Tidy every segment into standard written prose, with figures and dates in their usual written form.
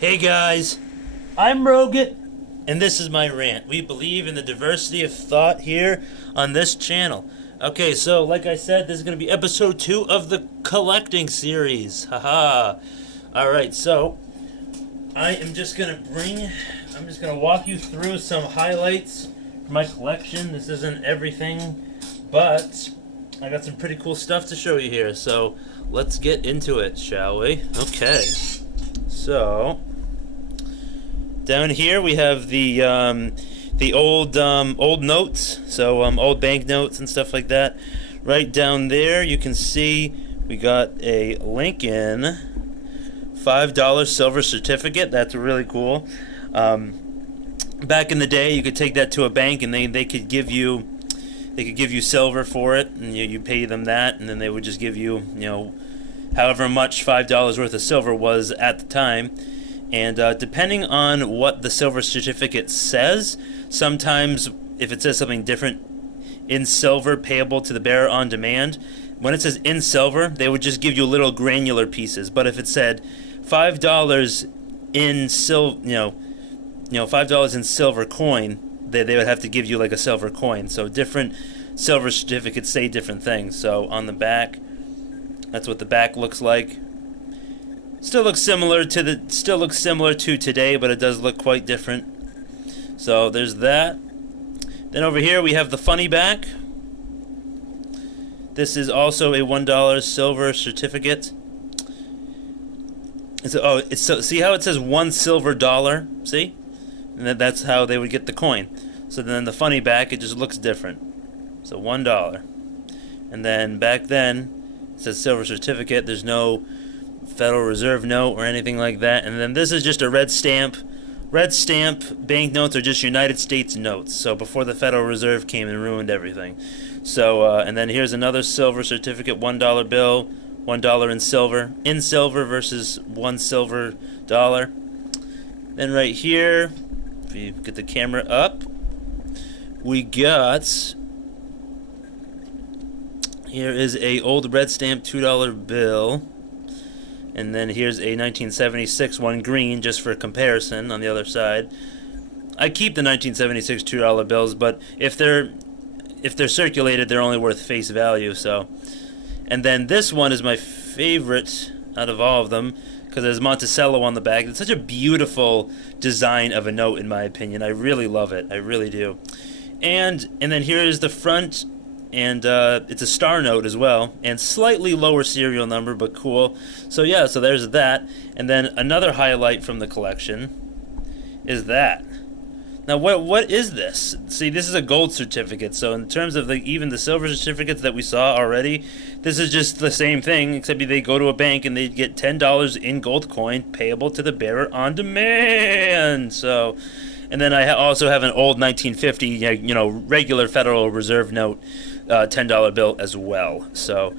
Hey guys, I'm Rogut, and this is my rant. We believe in the diversity of thought here on this channel. Okay, so like I said, this is going to be episode 2 of the collecting series. Haha. Alright, so I'm just going to walk you through some highlights from my collection. This isn't everything, but I got some pretty cool stuff to show you here. So let's get into it, shall we? Okay. So down here we have the old notes, so old bank notes and stuff like that. Right down there you can see we got a Lincoln $5 silver certificate. That's really cool. Back in the day, you could take that to a bank and they could give you silver for it, and you pay them that, and then they would just give you however much $5 worth of silver was at the time. And depending on what the silver certificate says, sometimes if it says something different, in silver payable to the bearer on demand, when it says in silver, they would just give you little granular pieces. But if it said $5 in $5 in silver coin, they would have to give you like a silver coin. So different silver certificates say different things. So on the back, that's what the back looks like. Still looks similar to today, but it does look quite different. So there's that. Then over here we have the funny back. This is also a $1 silver certificate. See how it says $1 silver dollar? See? And that's how they would get the coin. So then the funny back, it just looks different. So $1. And then back then it says silver certificate. There's no Federal Reserve note or anything like that. And then this is just a red stamp. Red stamp banknotes are just United States notes. So before the Federal Reserve came and ruined everything. So and then here's another silver certificate, $1 bill, $1 in silver versus $1 silver dollar. Then right here, if you get the camera up, we got, here is a old red stamp $2 bill. And then here's a 1976 one green, just for comparison on the other side. I keep the 1976 $2 bills, but if they're circulated, they're only worth face value. So, and then this one is my favorite out of all of them because there's Monticello on the back. It's such a beautiful design of a note, in my opinion. I really love it. I really do. And then here is the front. And it's a star note as well, and slightly lower serial number, but cool. So yeah, so there's that. And then another highlight from the collection is that. Now what is this? See, this is a gold certificate. So in terms of even the silver certificates that we saw already, this is just the same thing, except they go to a bank and they get $10 in gold coin payable to the bearer on demand. So, and then I also have an old 1950, regular Federal Reserve note, $10 bill as well. So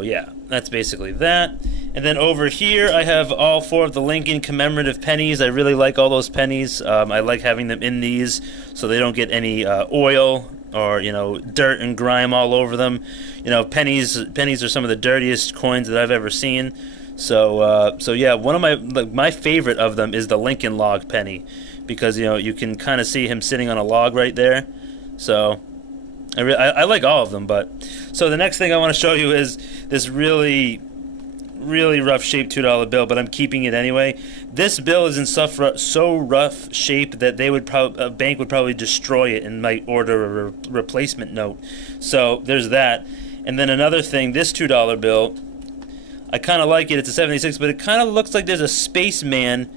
yeah, that's basically that. And then over here I have all 4 of the Lincoln commemorative pennies. I really like all those pennies. I like having them in these so they don't get any oil or dirt and grime all over them. Pennies are some of the dirtiest coins that I've ever seen. So yeah, one of my favorite of them is the Lincoln log penny, because you can kind of see him sitting on a log right there. So I like all of them. But so the next thing I want to show you is this really rough shaped $2 bill, but I'm keeping it anyway. This bill is in so rough shape that a bank would probably destroy it and might order a replacement note. So there's that. And then another thing, this $2 bill, I kind of like it. It's a 76, but it kind of looks like there's a spaceman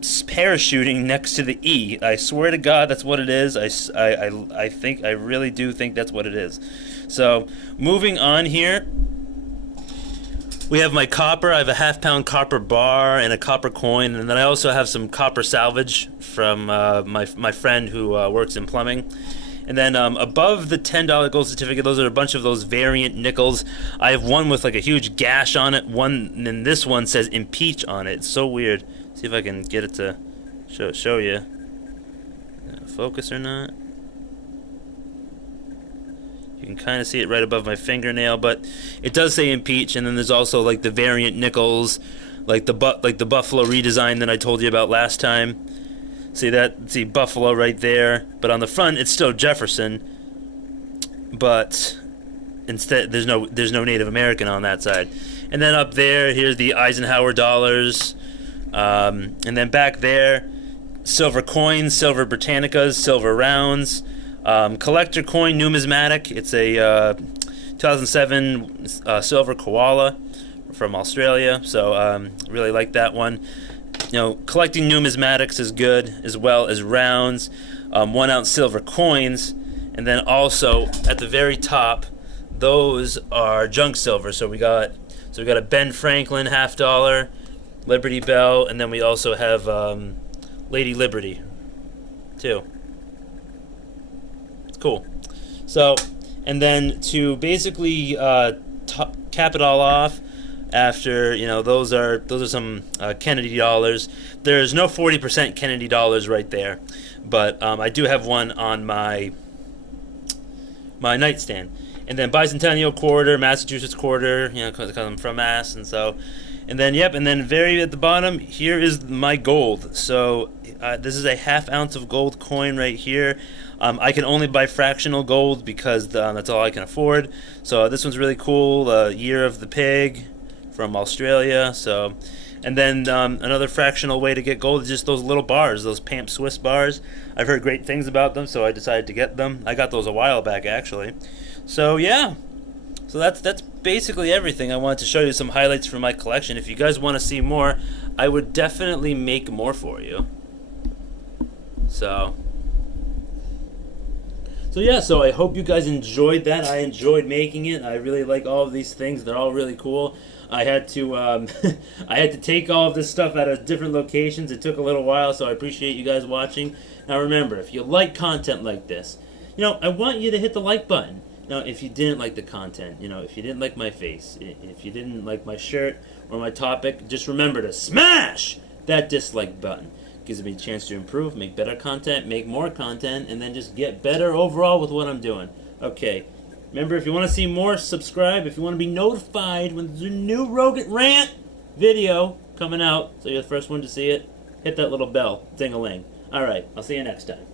parachuting next to the E. I swear to God, that's what it is. I really do think that's what it is. So moving on here, we have my copper. I have a half-pound copper bar and a copper coin, and then I also have some copper salvage from my friend who works in plumbing. And then above the $10 gold certificate, those are a bunch of those variant nickels. I have one with like a huge gash on it. And then this one says impeach on it. It's so weird. See if I can get it to show you. Focus or not? You You can kind of see it right above my fingernail, but it does say impeach. And then there's also like the variant nickels, like the Buffalo redesign that I told you about last time. See that? See Buffalo right there, but on the front it's still Jefferson, but instead there's no Native American on that side. And then up there, here's the Eisenhower dollars, and then back there, silver coins, silver Britannicas, silver rounds, collector coin, numismatic. It's a 2007 silver koala from Australia, so really like that one. You know, collecting numismatics is good, as well as rounds, 1 ounce silver coins, and then also at the very top, those are junk silver. So we got a Ben Franklin $50, Liberty Bell, and then we also have Lady Liberty too. It's cool. So, and then to basically cap it all off, after, you know, those are some Kennedy dollars. There's no 40% Kennedy dollars right there, but I do have one on my nightstand. And then bicentennial quarter, Massachusetts quarter, you know, because I'm from Mass, and so, and then and then very at the bottom here is my gold. So this is a ½ ounce of gold coin right here. I can only buy fractional gold because that's all I can afford. So this one's really cool. Year of the Pig from Australia. So, and then another fractional way to get gold is just those little bars, those Pamp Swiss bars. I've heard great things about them, so I decided to get them. I got those a while back, actually. So yeah, so that's basically everything. I wanted to show you some highlights from my collection. If you guys want to see more, I would definitely make more for you. So yeah, so I hope you guys enjoyed that. I enjoyed making it. I really like all of these things. They're all really cool. I had to I had to take all of this stuff out of different locations. It took a little while, so I appreciate you guys watching. Now remember, if you like content like this, you know, I want you to hit the like button. Now, if you didn't like the content, you know, if you didn't like my face, if you didn't like my shirt or my topic, just remember to smash that dislike button. Gives me a chance to improve, make better content, make more content, and then just get better overall with what I'm doing. Okay. Remember, if you want to see more, subscribe. If you want to be notified when there's a new Rogut Rant video coming out, so you're the first one to see it, hit that little bell, ding-a-ling. Alright, I'll see you next time.